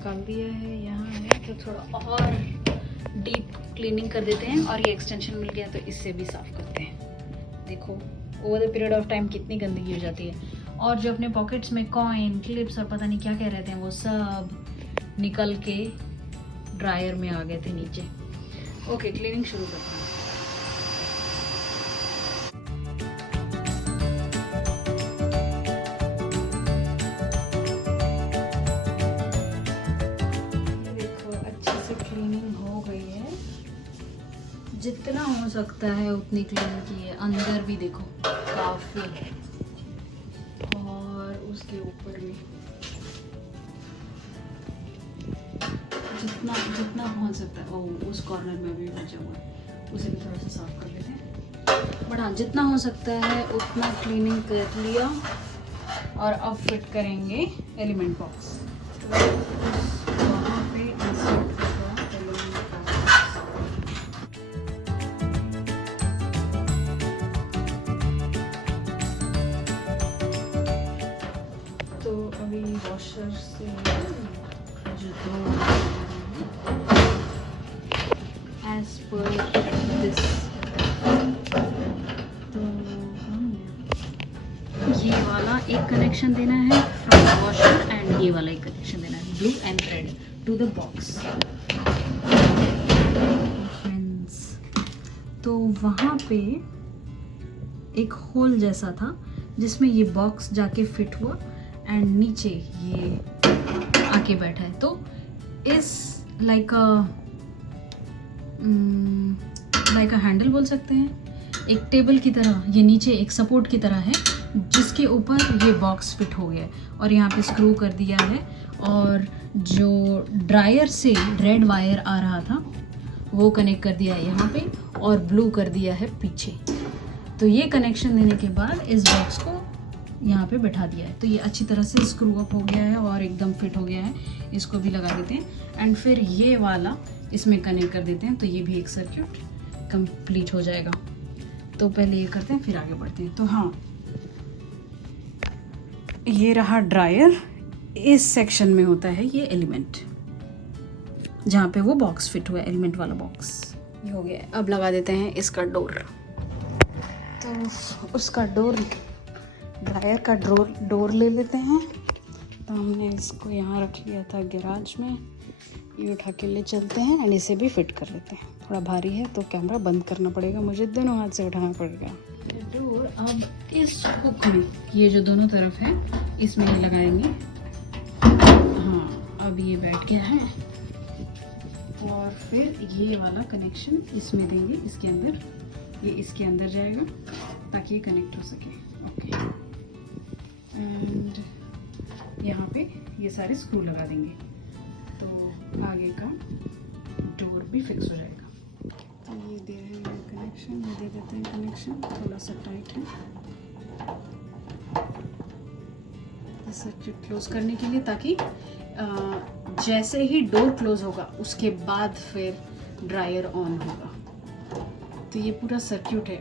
निकाल दिया है, यहाँ है तो थोड़ा और डीप क्लीनिंग कर देते हैं। और ये एक्सटेंशन मिल गया तो इससे भी साफ करते हैं। देखो over the period of time कितनी गंदगी हो जाती है। और जो अपने पॉकेट्स में कॉइन, क्लिप्स और पता नहीं क्या क्या रहते हैं वो सब निकल के ड्रायर में आ गए थे नीचे। ओके, क्लीनिंग शुरू करते हैं। जितना हो सकता है उतनी क्लीन की है। अंदर भी देखो काफी, और उसके ऊपर भी जितना जितना हो सकता है। ओ, उस कॉर्नर में भी बचा हुआ है, उसे भी थोड़ा सा साफ कर लेते हैं। बट हाँ, जितना हो सकता है उतना क्लीनिंग कर लिया। और अब फिट करेंगे एलिमेंट बॉक्स। वहाँ पे इंसर्ट होगा एलिमेंट बॉक्स। तो अभी वॉशर से जो एज पर दिस, तो ये वाला एक कनेक्शन देना है फ्रॉम वॉशर एंड ये वाला एक कनेक्शन देना है, blue and red to the box. तो वहाँ पे एक होल जैसा था जिसमें ये बॉक्स जाके फिट हुआ एंड नीचे ये आके बैठा है। तो इस लाइक अ हैंडल बोल सकते हैं, एक टेबल की तरह ये नीचे एक सपोर्ट की तरह है जिसके ऊपर ये बॉक्स फिट हो गया है। और यहाँ पे स्क्रू कर दिया है। और जो ड्रायर से रेड वायर आ रहा था वो कनेक्ट कर दिया है यहाँ पे, और ब्लू कर दिया है पीछे। तो ये कनेक्शन देने के बाद इस बॉक्स को यहाँ पे बैठा दिया है। तो ये अच्छी तरह से स्क्रू अप हो गया है और एकदम फिट हो गया है। इसको भी लगा देते हैं एंड फिर ये वाला इसमें कनेक्ट कर देते हैं। तो ये भी एक सर्किट कंप्लीट हो जाएगा। तो पहले ये करते हैं फिर आगे बढ़ते हैं। तो हाँ, ये रहा ड्रायर। इस सेक्शन में होता है ये एलिमेंट, जहाँ पे वो बॉक्स फिट हुआ है, एलिमेंट वाला बॉक्स। ये हो गया। अब लगा देते हैं इसका डोर। तो उसका डोर, ड्रायर का डोर ले लेते हैं। तो हमने इसको यहाँ रख लिया था गैराज में, ये उठा के ले चलते हैं एंड इसे भी फिट कर लेते हैं। थोड़ा भारी है तो कैमरा बंद करना पड़ेगा, मुझे दोनों हाथ से उठाना पड़ेगा। डोर अब इस हुक में, ये जो दोनों तरफ है इसमें ही लगाएंगे। हाँ, अब ये बैठ गया है। और फिर ये वाला कनेक्शन इसमें देंगे, इसके अंदर, ये इसके अंदर जाएगा ताकि ये कनेक्ट हो सके। ओके, एंड यहाँ पे ये सारे स्क्रू लगा देंगे तो आगे का डोर भी फिक्स हो जाएगा। तो ये दे रहे हैं कनेक्शन, ये दे देते हैं कनेक्शन, थोड़ा सा टाइट है सर्किट क्लोज करने के लिए, ताकि जैसे ही डोर क्लोज होगा उसके बाद फिर ड्रायर ऑन होगा। तो ये पूरा सर्किट है।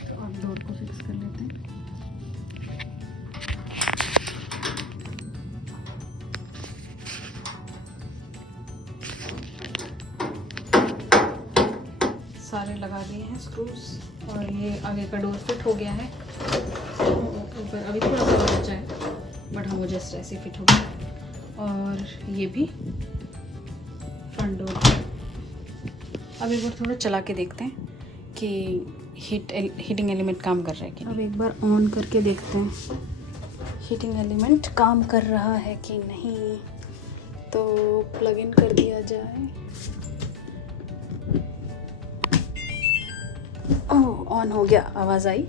तो अब डोर को फिक्स कर लेते हैं। सारे लगा दिए हैं स्क्रूज और ये आगे का डोर फिट हो गया है। ऊपर अभी थोड़ा सा बचा है बट हाँ वो जस्ट ऐसे फिट हो गया। और ये भी फ्रंट डोर। अब एक बार थोड़ा चला के देखते हैं कि हीटिंग एलिमेंट काम कर रहा है कि। अब एक बार ऑन करके देखते हैं हीटिंग एलिमेंट काम कर रहा है कि नहीं। तो प्लग इन कर दिया जाए। ओह, ऑन हो गया, आवाज़ आई।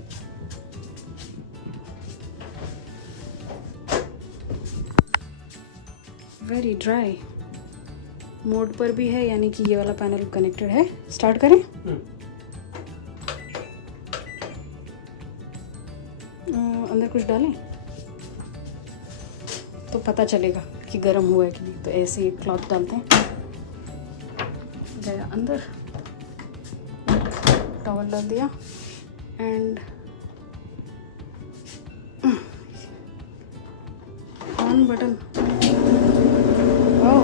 Very dry. मोड पर भी है, यानी कि ये वाला पैनल कनेक्टेड है। स्टार्ट करें? अंदर कुछ डालें तो पता चलेगा कि गर्म हुआ है कि नहीं। तो ऐसे ही क्लॉथ डालते हैं, गया अंदर, टॉवल डाल दिया एंड ऑन बटन। ओह,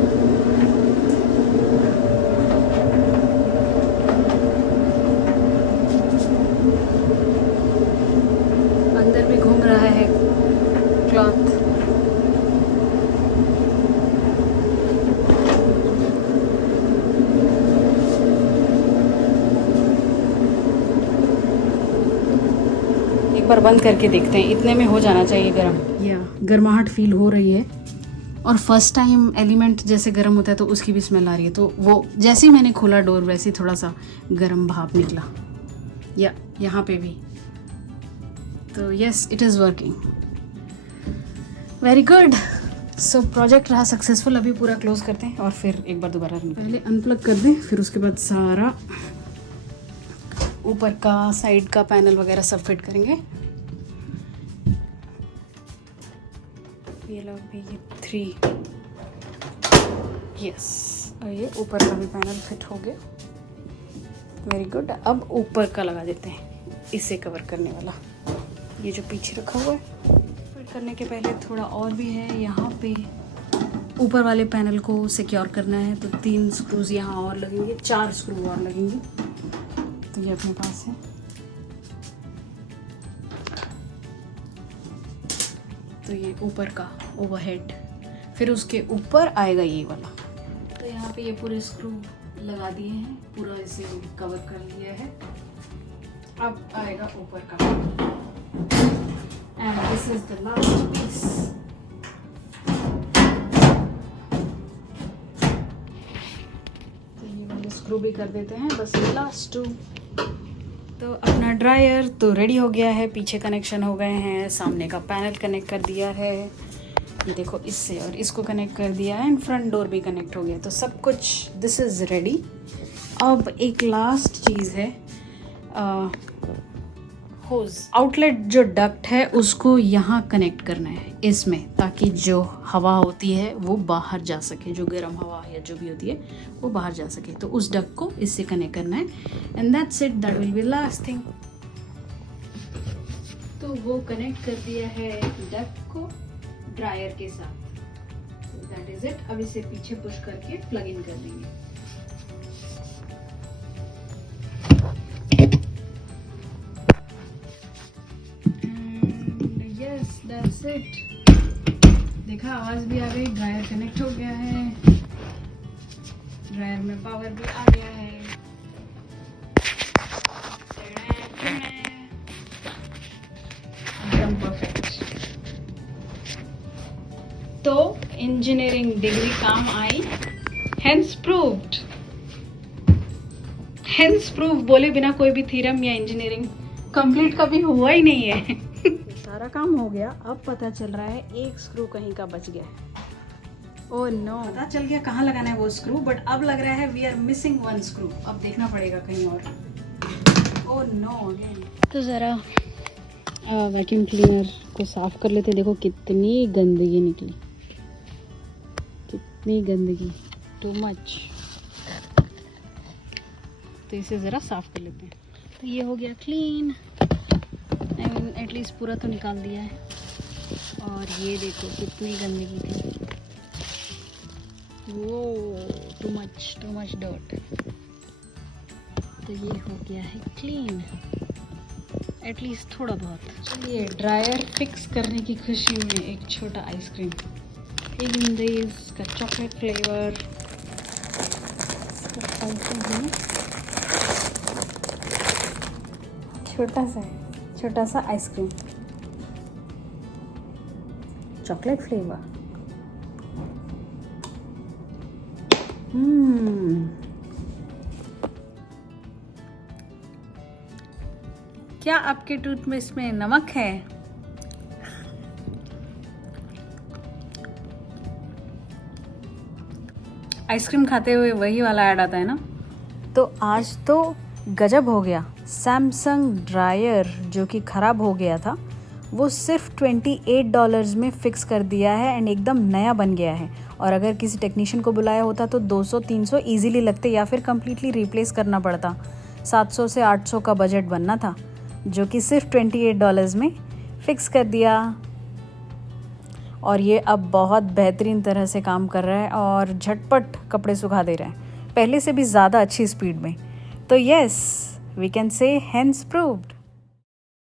अंदर भी घूम रहा है क्लॉथ। एक बार बंद करके देखते हैं, इतने में हो जाना चाहिए गर्म। या गर्माहट फील हो रही है, और फर्स्ट टाइम एलिमेंट जैसे गर्म होता है तो उसकी भी स्मेल आ रही है। तो वो जैसे ही मैंने खोला डोर वैसे ही थोड़ा सा गर्म भाप निकला, या यहाँ पे भी। तो yes, it is working, very good. So project रहा सक्सेसफुल। अभी पूरा क्लोज करते हैं और फिर एक बार दोबारा पहले अनप्लग कर दें, फिर उसके बाद सारा ऊपर का साइड का पैनल वगैरह सब फिट करेंगे। ये लोग भी, ये 3, यस, और ये ऊपर का भी पैनल फिट हो गया, वेरी गुड। अब ऊपर का लगा देते हैं, इसे कवर करने वाला, ये जो पीछे रखा हुआ है। फिट करने के पहले थोड़ा और भी है, यहाँ पे ऊपर वाले पैनल को सिक्योर करना है, तो 3 स्क्रूज यहाँ और लगेंगे, 4 स्क्रू और लगेंगे। तो ये अपने पास है। तो ये ऊपर का ओवरहेड, फिर उसके ऊपर आएगा ये वाला। तो यहाँ पे ये पूरे स्क्रू लगा दिए हैं, पूरा इसे कवर कर लिया है। अब आएगा ऊपर का, and this is the last piece. तो ये वाले स्क्रू भी कर देते हैं, बस लास्ट 2। तो अपना ड्रायर तो रेडी हो गया है, पीछे कनेक्शन हो गए हैं, सामने का पैनल कनेक्ट कर दिया है, ये देखो इससे, और इसको कनेक्ट कर दिया है, एंड फ्रंट डोर भी कनेक्ट हो गया। तो सब कुछ दिस इज़ रेडी। अब एक लास्ट चीज़ है, होज आउटलेट जो डक्ट है उसको यहाँ कनेक्ट करना है इसमें, ताकि जो हवा होती है वो बाहर जा सके, जो गर्म हवा या जो भी होती है वो बाहर जा सके। तो उस डक्ट को इससे कनेक्ट करना है, and that's it, that will be last thing. तो वो कनेक्ट कर दिया है डक्ट को ड्रायर के साथ, दैट इज इट। अब इसे पीछे पुश करके प्लग इन कर देंगे। That's it. देखा, आवाज भी आ गई, ड्रायर कनेक्ट हो गया है, ड्रायर में पावर भी आ गया है। एकदम परफेक्ट। तो इंजीनियरिंग डिग्री काम आई, हेंस प्रूव्ड। हेंस प्रूव बोले बिना कोई भी थ्योरम या इंजीनियरिंग कंप्लीट कभी हुआ ही नहीं है। सारा काम हो गया, अब पता चल रहा है एक स्क्रू कहीं का बच गया है। ओह नो, पता चल गया कहाँ लगाना है वो स्क्रू, बट अब लग रहा है वी आर मिसिंग 1 स्क्रू, अब देखना पड़ेगा कहीं और। Oh no again. तो ज़रा वैक्यूम क्लीनर को साफ कर लेते, देखो कितनी गंदगी निकली, कितनी गंदगी, टू मच। तो इसे ज़रा साफ कर लेते हैं। तो ये हो गया क्लीन, एटलीस्ट पूरा तो निकाल दिया है। और ये देखो कितनी गंदगी थी, वो टू मच डर्ट। तो ये हो गया है क्लीन, एटलीस्ट थोड़ा बहुत। चलिए ड्रायर फिक्स करने की खुशी में एक छोटा आइसक्रीम, हिंदेज का चॉकलेट फ्लेवर। छोटा सा आइसक्रीम, चॉकलेट फ्लेवर। क्या आपके टूथपेस्ट में नमक है? आइसक्रीम खाते हुए वही वाला ऐड आता है ना। तो आज तो गजब हो गया, सैमसंग ड्रायर जो कि ख़राब हो गया था वो सिर्फ $28 में फ़िक्स कर दिया है, एंड एकदम नया बन गया है। और अगर किसी टेक्नीशियन को बुलाया होता तो 200-300 ईजीली लगते, या फिर कम्प्लीटली रिप्लेस करना पड़ता। 700 से 800 का बजट बनना था, जो कि सिर्फ $28 में फ़िक्स कर दिया। और ये अब बहुत बेहतरीन तरह से काम कर रहा है और झटपट कपड़े सुखा दे रहा है, पहले से भी ज़्यादा अच्छी स्पीड में। तो yes, we can say hence proved.